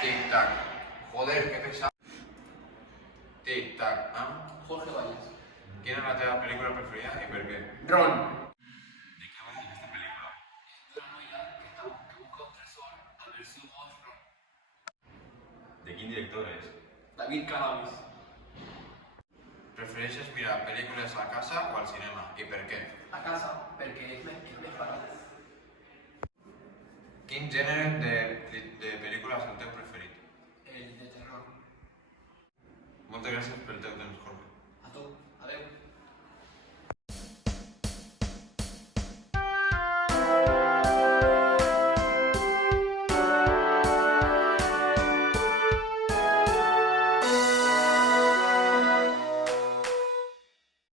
Tic-tac. Joder, qué pesado. Tic-tac, ¿ah? Jorge Valles. ¿Quién es la teva película preferida y por qué? Ron. ¿De qué va esta película? De una noia que busca un tresor a ver si un Ron. ¿De quién director és? David Cannabis. Prefereixes mirar pel·lícules a casa o al cinema i per què? A casa, perquè és més barat. Quin gènere de pel·lícula és el teu preferit? El de terror. Moltes gràcies pel teu temps, Jorge. A tu.